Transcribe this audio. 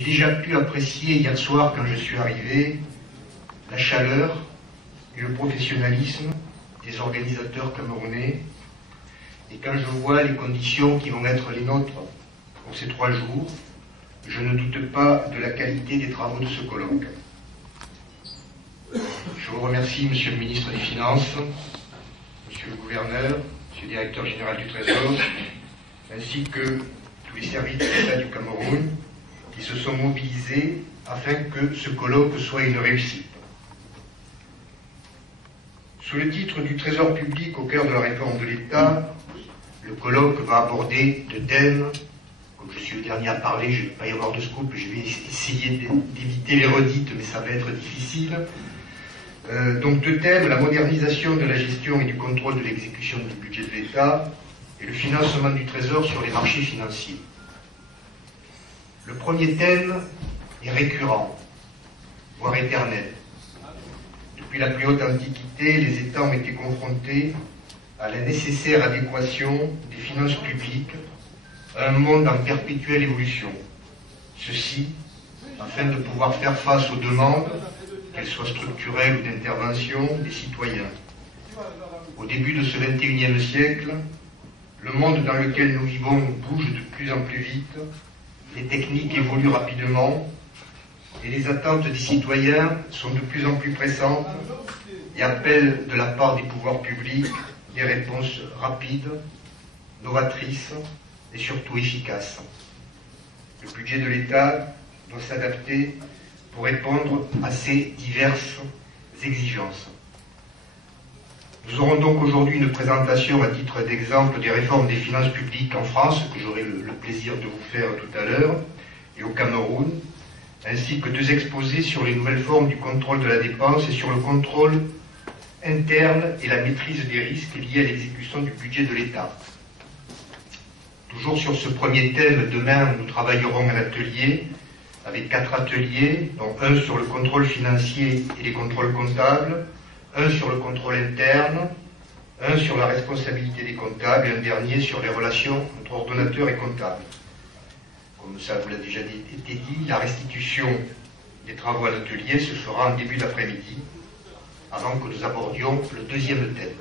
J'ai déjà pu apprécier hier soir, quand je suis arrivé, la chaleur et le professionnalisme des organisateurs camerounais. Et quand je vois les conditions qui vont être les nôtres pour ces 3 jours, je ne doute pas de la qualité des travaux de ce colloque. Je vous remercie, Monsieur le ministre des Finances, Monsieur le gouverneur, Monsieur le directeur général du Trésor, ainsi que tous les services de l'État du Cameroun qui se sont mobilisés afin que ce colloque soit une réussite. Sous le titre du Trésor public au cœur de la réforme de l'État, le colloque va aborder 2 thèmes. Comme je suis le dernier à parler, je ne vais pas y avoir de scoop, je vais essayer d'éviter les redites, mais ça va être difficile. Donc 2 thèmes, la modernisation de la gestion et du contrôle de l'exécution du budget de l'État et le financement du Trésor sur les marchés financiers. Le premier thème est récurrent, voire éternel. Depuis la plus haute antiquité, les États ont été confrontés à la nécessaire adéquation des finances publiques à un monde en perpétuelle évolution. Ceci afin de pouvoir faire face aux demandes, qu'elles soient structurelles ou d'intervention, des citoyens. Au début de ce XXIe siècle, le monde dans lequel nous vivons bouge de plus en plus vite, les techniques évoluent rapidement et les attentes des citoyens sont de plus en plus pressantes et appellent de la part des pouvoirs publics des réponses rapides, novatrices et surtout efficaces. Le budget de l'État doit s'adapter pour répondre à ces diverses exigences. Nous aurons donc aujourd'hui une présentation à titre d'exemple des réformes des finances publiques en France, que j'aurai le plaisir de vous faire tout à l'heure, et au Cameroun, ainsi que 2 exposés sur les nouvelles formes du contrôle de la dépense et sur le contrôle interne et la maîtrise des risques liés à l'exécution du budget de l'État. Toujours sur ce premier thème, demain nous travaillerons à l'atelier, avec 4 ateliers, dont un sur le contrôle financier et les contrôles comptables, un sur le contrôle interne, un sur la responsabilité des comptables et un dernier sur les relations entre ordonnateurs et comptables. Comme ça vous l'a déjà été dit, la restitution des travaux à l'atelier se fera en début d'après-midi, avant que nous abordions le 2e thème.